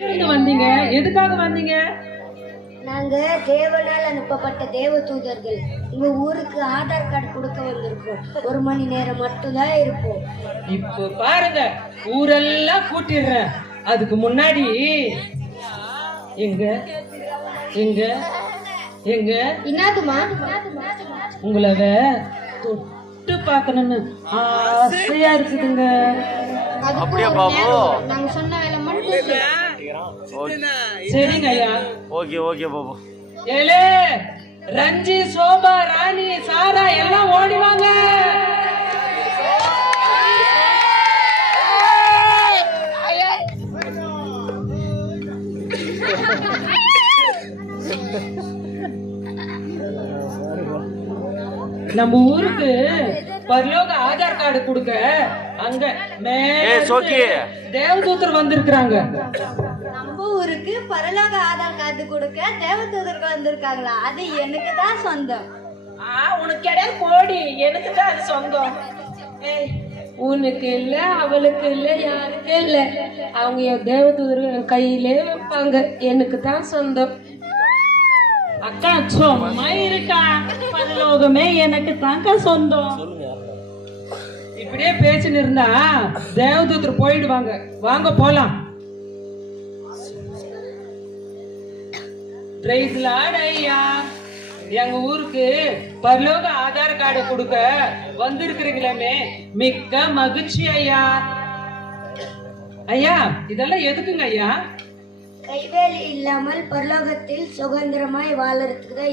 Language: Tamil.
வந்தீங்க? எதுக்காக வந்தீங்க? நாங்க தேவனால் அனுப்பப்பட்ட தேவ தூதர்கள். உங்க ஊருக்கு ஆதார் கார்டு கொடுக்க வந்திருக்கோம். 1 மணி நேரம் மட்டும்தான் இருப்போம். இப்போ பாருங்க, ஊரெல்லாம் கூட்டிடுறேன். அதுக்கு முன்னாடி எங்க எங்க எங்க என்னதுமா? உங்களை தொட்டு பார்க்கணும்னு ஆசையா இருக்குதுங்க. அப்படியே பாபு. நாங்க சொன்ன வேலை மட்டும் சரிங்க ஐயா. Okay okay Babu. ஏலே ரஞ்சி, சோபா, ராணி, சாரா எல்லாம் ஓடி வாங்க. நம்ம ஊருக்கு பரலோக ஆதார் கார்டு கொடுக்க அங்க தேவதூதர் வந்திருக்கிறாங்க. நம்ம ஊருக்கு பரலோக ஆதார் கார்டு கொடுக்க தேவதூதர்கள் வந்திருக்காங்களா? அது எனக்கு தான் சொந்தம். உனக்கு கிடையாது போடி, எனக்கு தான் அது சொந்தம். உனக்கு இல்ல, அவளுக்கு இல்ல, யாருக்கே இல்ல. அவங்க தேவதூதர்கள் கையிலே வைப்பாங்க. எனக்கு தான் சொந்தம். அக்கா சும்மா இருக்கா, பரலோகமே எனக்கு தாங்க சொந்தம். இப்படியே பேச்சுன்னு இருந்தா தேவதூதர் போயிடுவாங்க. வாங்க போலாம். பிரைஸ் லார்ட் ஐயா. எங்க ஊருக்கு பரலோக ஆதார் கார்டு கொடுக்க வந்திருக்கிறீங்களே, மிக்க மகிழ்ச்சி ஐயா. ஐயா இதெல்லாம் எதுக்குங்க ஐயா? கைவேலி இல்லாமல் பரலோகத்தில் சுதந்திரமாய் வாழறதுக்கு தான்